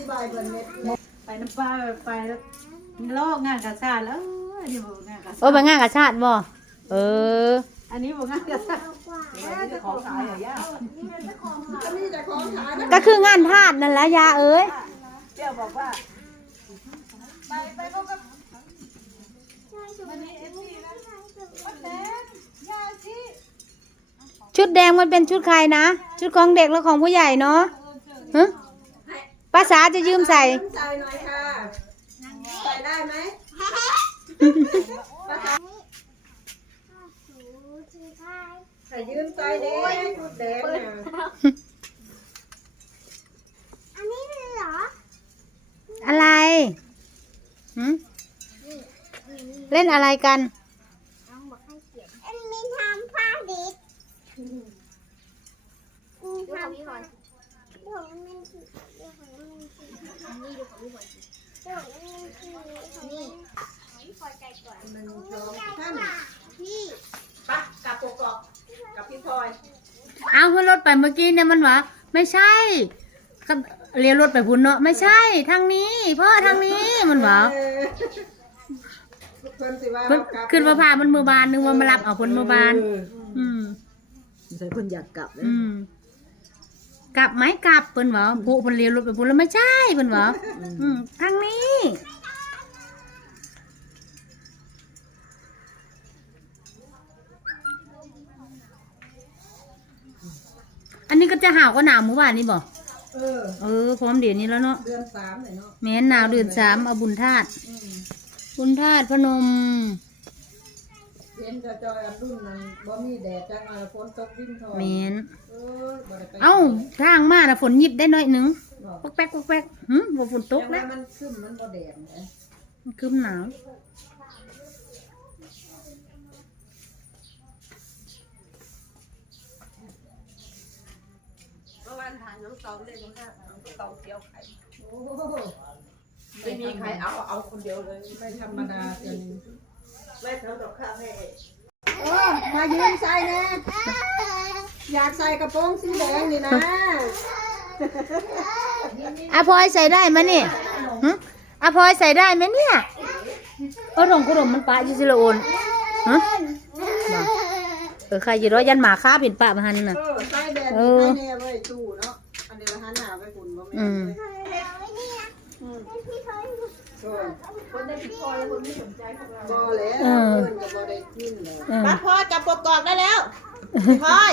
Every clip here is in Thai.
ธิบายเพิ่นเม็ดไปน้ำปลาไปแล้วลอกงานกระชาติแล้วเอออันนี้บอกงานกระโอ้ชาติไปงานกับชาติบ่เออ อันนี้บอกงานกระชาติของขายอย่างเงี้ยก็มีแต่ของขายนะก็คืองานทาสนั่นแหละยาเอ้ยเจ้าบอกว่าชุดแดงมันเป็นชุดใครนะ ชุดของเด็กแล้วของผู้ใหญ่เนาะฮะภาษาจะยืมใส่ ใส่หน่อยค่ะใส่ได้ไหมใส่ยืมใส่เด้ชุดแดงน่ะอันนี้เลยเหรอ อะไร เล่นอะไรกันองบอกให้เขียนอันมีทำผ้าดิบมีทำผ้าเดี๋ยวมั นี่ดูของพี่บอลเดี๋ยวมันสีของนี่พอใจก่อนหนึ่ามพี่ปะกลับกกอกกับพี่พลอยเอาขึ้นรถไปเมื่อกี้เนี่ยมันวะไม่ใช่ก็เรียนรถไปพุ่นเนาะไม่ใช่ ทางนี้พ่อทางนี้มันวะเอขึ้นเรกลับนมาพามันมือบานนึกว่ามารับเอาคนมือบาน อืมใส่เพิ่นอยากกลับเลยอืม กลับไหมกลับเพิ่นวะผู้เพิ่นเรียนรถไปพุ่นแล้วไม่ใช่เพิ่นวะอืมทางนี้ อันนี้ก็จะหาวก็หนาวเมื่อวานนี่บ่เออ เออพร้อมเดี๋ยวนี้แล้วเนาะเดือนสามเลยเนาะแม้นหนาวเดือนสามเอาบุญธาตุอืม บุญธาตุพนม เห็นจะจอยอันรุ่นนั้นบ่มีแดดจังเลยฝนตกวิ่งทอยแม้นเออบ่ได้ไปเอ้าทางมาน่ะฝนหยิบได้หน่อยหนึงบอกปกแป๊กปกแป๊กหึบ่ฝนตกยังแล้ว่าวมันขึ้นมันบ่แดดเนี่ยคืมหนาวเมื่อวานถ่ายน้องตองเลยน้องน้องตองเกี่ยวไข่โอ้ไม่มีใครเอาเอาคนเดียวเลยไม่ธรรมดาจน ไม่เท่าดอกข้าวให้เออมายืนใส่นะ อยากใส่กระโปรงสีแดงนี่นะอาพลอยใส่ได้ไหมเนี่ยหึอาพลอยใส่ได้ไหมเนี่ยเออหลงกุดมมันปะอยู่สิละโอนฮะบ่เออใครอยู่ร้อยยันหมาค้าผิดปะมาหันน่ะเออใส่แดดเอนี่อใส่แน่ไว้ตู้เนาะ อันนี้ละหันหน้าไปฝุ่นบ่แม่ คนได้ผิดพอแล้วคนไม่สนใจพวกเราบ่แล้วเพิ่นก็บ่ได้กินเลยอืมป้าพ่อกลับกกอกได้แล้วพี่พลอย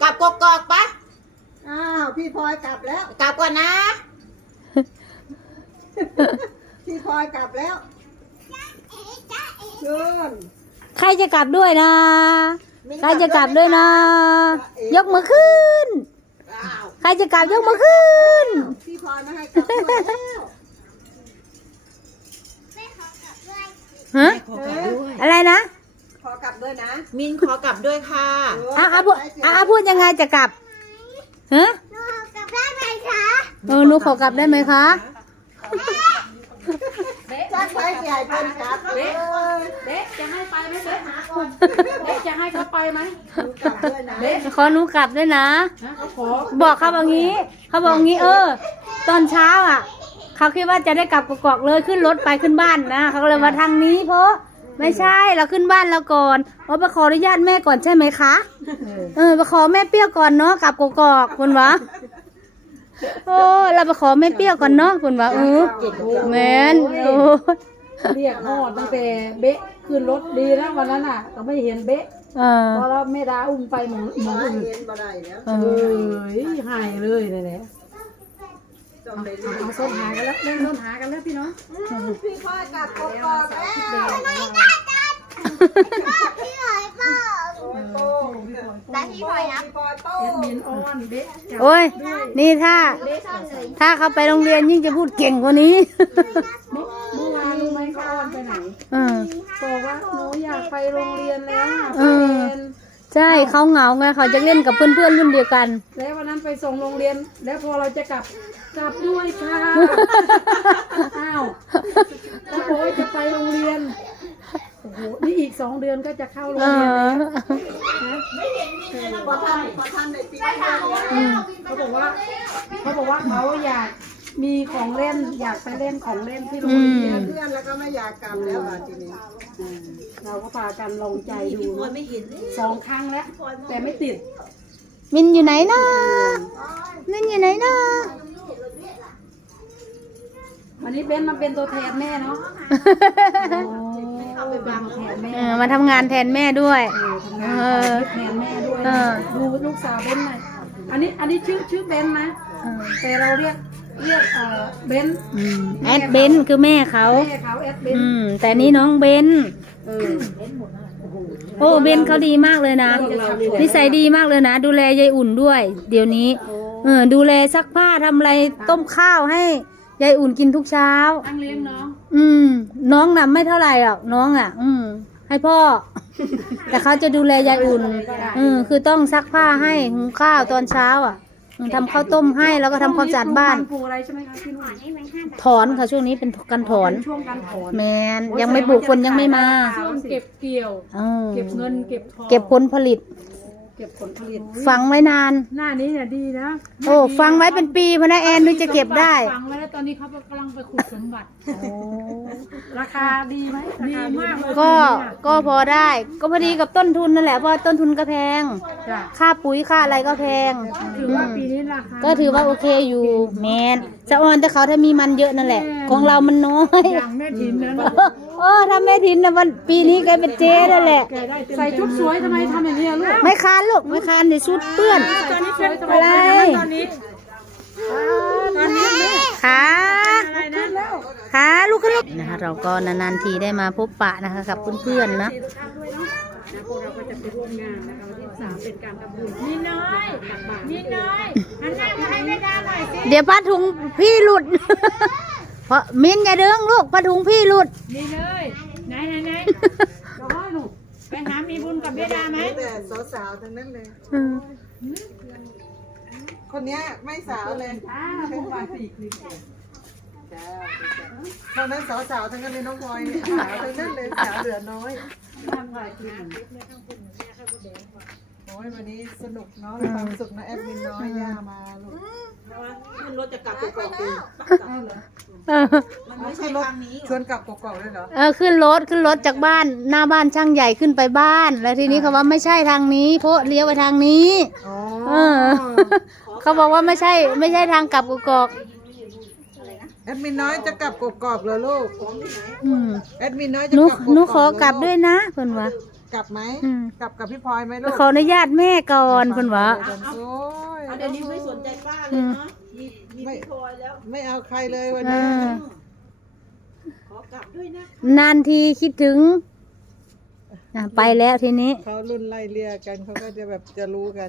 กลับกกอกปะอ้าวพี่พลอยกลับแล้ว กลับก่อนนะ พี่พลอยกลับแล้วเชิญใครจะกลับด้วยนะ ใครจะกลับด้วยนะ ยกมือขึ้น อ้าวใครจะกลับยกมือขึ้น พี่พลอยมาให้กลับด้วยแล้ว แม่ขอกลับด้วย ฮะ ข อกลับด้วยอะไรนะขอกลับด้วยนะมินขอกลับด้วยค่ะ อะอะพูดอะอะพูดยังไงจะกลับฮะหนูกลับได้ไหมคะเออหนูขอกลับได้ไหมคะจ้างไปใหญ่เป็นกลับเลยเด็กจะให้ไปไหมเด็กเด็กจะให้เขาไปไหมกลับด้วยนะขอหนูกลับด้วยนะฮะเขาขอบอกเขาแบบนี้เขาบอกงี้ เออ ตอนเช้าอะเขาคิดว่าจะได้กลับกกอกเลยขึ้นรถไปขึ้นบ้านนะเขาก็เลยมาทางนี้เพราะ ไม่ใช่เราขึ้นบ้านเราก่อนเอาไปขออนุญาตแม่ก่อนใช่ไหมคะ เออไปขอแม่เปรี้ยวก่อนเนาะกลับกกอกคุณวะโอ้เราไปขอแม่เปรี้ยวก่อนเนาะคุณวะเออแมนโอ้เรียกฮอดตั้งแต่เบ๊ะขึ้นรถดีนะวันนั้นอะ ก็ไม่เห็นเบ๊ะเออพอเราแม่ดาอุ้มไปหมูหมูมาอื่นเห็นบ่ได้แล้วเอเอ้อยหายเลยเลยแหละต้องได้ เอาเอาส้นหากันแล้วเล่นส้นหากันแล้วพี่น้องพี่พลอยกลับกกอกแล้วพี่พลอยเปล่าโอ้ยโป้งได้พี่พลอยนะพี่พลอยโป้แองดมินออนเบ๊ะจับโอ้ยนี่ถ้าซ่อนเลยถ้าเขาไปโรงเรียนยิ่งจะพูดเก่งกว่านี้เมื่อเมื่อวานรู้ไหมเขาออนไปไหนเออบอกว่าหนูอยากไปโรงเรียนแล้วอะเอไปอเรียนใช่เขาเหงาไงเขาจะเล่นกับเพื่อนๆรุ่นเดียวกัน แล้ววันนั้นไปส่งโรงเรียน แล้วพอเราจะกลับ กลับด้วยค่ะ อ้าวแล้วบอกว่าจะไปโรงเรียน โอ้โห นี่อีกสองเดือนก็จะเข้าโรเองเรียนอแล้วพอทำพอทำในปีนี้อืมเขาบอกว่า เขาบอกว่าเขาอยากมีของเล่น อยากไปเล่นของเล่นที่โรงเรียน เพื่อนแล้วก็ไม่อยากกลับแล้วอะทีนี้อืมเราก็พากันลองใจดูนะสองครั้งแล้ว แต่ไม่ติด มินอยู่ไหนนะมินอยู่ไหนนะ วันนี้เบนมาเป็นตัวแทนแม่เนาะเข้าไปบังแทนแม่เออมาทำงานแทนแม่ด้วย เออทำงานแทนแม่ด้วยเอนะอดูลูกสาวเบนหน่อยอันนี้อันนี้ชื่อชื่อเบนนะ เออแต่เราเรียกเรียกเอ่อเบนอืมแอดเบนคือแม่เขา แม่เขาแอดเบนอืม แต่นี่น้องเบนเออโอ้เบนเขาดีมากเลยนะ นิสัยดีมากเลยนะ ดูแลยายอุ่นด้วย เดี๋ยวนี้ เออ ดูแลซักผ้าทำอะไรต้มข้าวให้ ยายอุ่นกินทุกเช้า ตั้งเลี้ยงน้องอืม น้องน่ะไม่เท่าไหร่หรอกน้องอะ อืม ให้พ่อ แต่เขาจะดูแลยายอุ่น อืมคือต้องซักผ้าให้หุงข้าวตอนเช้า อะอืมทำข้าวต้มให้แล้วก็ทำความสะอาดบ้าน ปลูกอะไรใช่ไหมคะพี่นุ่นถอนค่ะช่วงนี้เป็นการถอน ช่วงการถอนแมนยังไม่ปลูกคนยังไม่มาช่วงเก็บเกี่ยว เออเก็บเงินเก็บทองเก็บผลผลิต เก็บผลผลิตฝังไว้นาน หน้านี้เนี่ยดีนะโอ้ฟังไว้เป็นปีพะนะแอนถึงจะเก็บได้ฝังไว้แล้วตอนนี้เขากำลังไปขุดสมบัติ ราคาดีไหมดีมากเลยก็ก็พอได้ ก็พอดีกับต้นทุนนั่นแหละเพราะต้นทุนก็แพง จ้ะค่าปุ๋ยค่าอะไรก็แพง ถือว่าปีนี้ราคาก็ถือว่าโอเคอยู่แมนจะอ่อนแต่เขาถ้ามีมันเยอะนั่นแหละ ของเรามันน้อย อย่างแม่ถินนะโอ้ถ้าแม่ทินนะมันปีนี้แกเป็นเจ๊นั่นแหละ ใส่ชุดสวยทำไมทำอย่างนี้อะลูกไม่ค้านลูกไม่ค้านเดี๋ยวชุดเปื้อน ตอนนี้สวยทำไมอะไร ตอนนี้ ตอนนี้ขาอะไรนะ ขาลูกขึ้นลูกนะคะ เราก็นานๆทีได้มาพบปะนะคะกับเพื่อนๆนะพวกเราก็จะไปร่วมงานนะคะวันที่สามเป็นการทำบุญนี่น้อยนี่น้อยหันหน้ามาให้แม่ดาหน่อยสิเดี๋ยวผ้าถุงพี่หลุด เพราะมิ้นอย่าดึงลูกผ้าถุงพี่หลุดนี่เลยไหนไหนไหนเดี๋ยวให้หนูไปหามีบุญกับเบดาไหมแต่สาวๆทั้งนั้นเลยคนเนี้ยไม่สาวเลยอ่าพวกปลาสีกนี่เท่านั้นสาวๆทั้งนั้นเลยน้องพลอยเนี่ยสาวทั้งนั้นเลยสาวเหลือน้อยทำปลาสีกโอ้ยวันนี้สนุกเนาะมีความสุขนะแอดมินน้อยย่ามาลูกขึ้นรถจะกลับกกอกเองเออมันไม่ใช่ทางนี้ชวนกลับกอกๆเลยเหรอเออขึ้นรถขึ้นรถจากบ้านหน้าบ้านช่างใหญ่ขึ้นไปบ้าน แล้วทีนี้เขาว่าไม่ใช่ทางนี้ เพราะเลี้ยวไปทางนี้อ๋อเออเขาบอกว่าไม่ใช่ไม่ใช่ทางกลับกกอก แอดมินน้อยจะกลับกกอกเหรอลูกอืมแอดมินน้อยหจะนูกลับกกอกหนูขอกลับเหรด้วยนะเพิ่นว่า กลับไหมอืม กลับกับพี่พลอยไหมลูกขออนุญาตแม่ก่อนเพิ่นว่า โอ้ยเดี๋ยวนี้ไม่สนใจป้าเลยเนาะมีมีพี่พลอยแล้ว ไม่เอาใครเลยวันเอนี้อขอกลับด้วยนะนานทีคิดถึงอะไปแล้วทีนี้ เขารุ่นไล่เลี่ยกันเขาก็จะแบบจะรู้กัน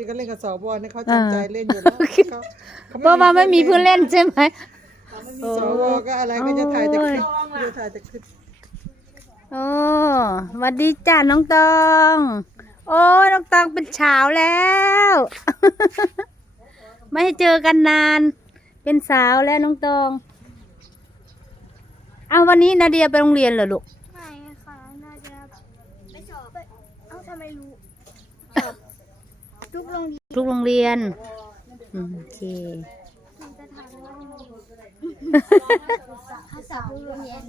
ที่เขาเล่นกับสอบอลเนี่ยเขาจำใจเล่นอยู่แล้วเขาเขาเพราะว่าไม่มีเพื่อนเล่นใช่ไหมสวก็อะไรก็จะถ่ายจากคลิปจะถ่ายจากคลิปโอ้สวัสดีจ้าน้องตอง โอ้ยน้องตองเป็นเฉาวแล้ว ไม่ให้เจอกันนาน เป็นสาวแล้วน้องตอง เอาวันนี้นาเดียไปโรงเรียนเหรอลูก ไม่ค่ะน่าจะไปสอบเอ้าทำไมรู้สอบ ทุกโรงเรียนทุกโรงเรียนอืมโอเคมันจะทำว่าถ้าสอบทุกโรงเรียน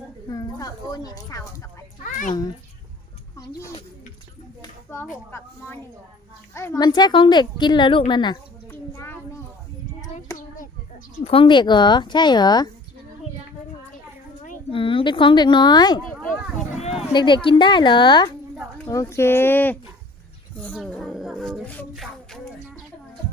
สอบโอเน็ตเสาร์กับอาทิตย์อืมของพี่ป .6 กับม .1 เอ้ยมมันใช่ของเด็กกินเหรอลูกนั่นน่ะ กินได้แม่ไม่ใช่เด็กเออของเด็กเหรอ ใช่เหรอเด็กเด็กน้อยอืม เป็นของเด็กน้อย เด็กๆกินได้เหรอ โอเคโอ้โห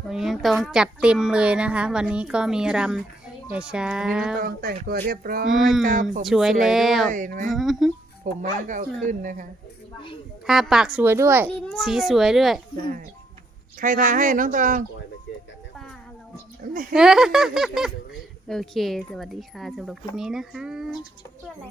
วันนี้ต้องจัดเต็มเลยนะคะ วันนี้ก็มีรำแต่เช้านี่น้องตองแต่งตัวเรียบร้ออืยมกาวผมสวยแล้วด้วยเห็นไหมอืมผมม้าก็เอาขึ้นนะคะทาปากสวยด้วย สีสวยด้วยใช่ใครทาให้น้องตองป้าเราโอเค สวัสดีค่ะสำหรับคลิปนี้นะคะเพื่อนอะไร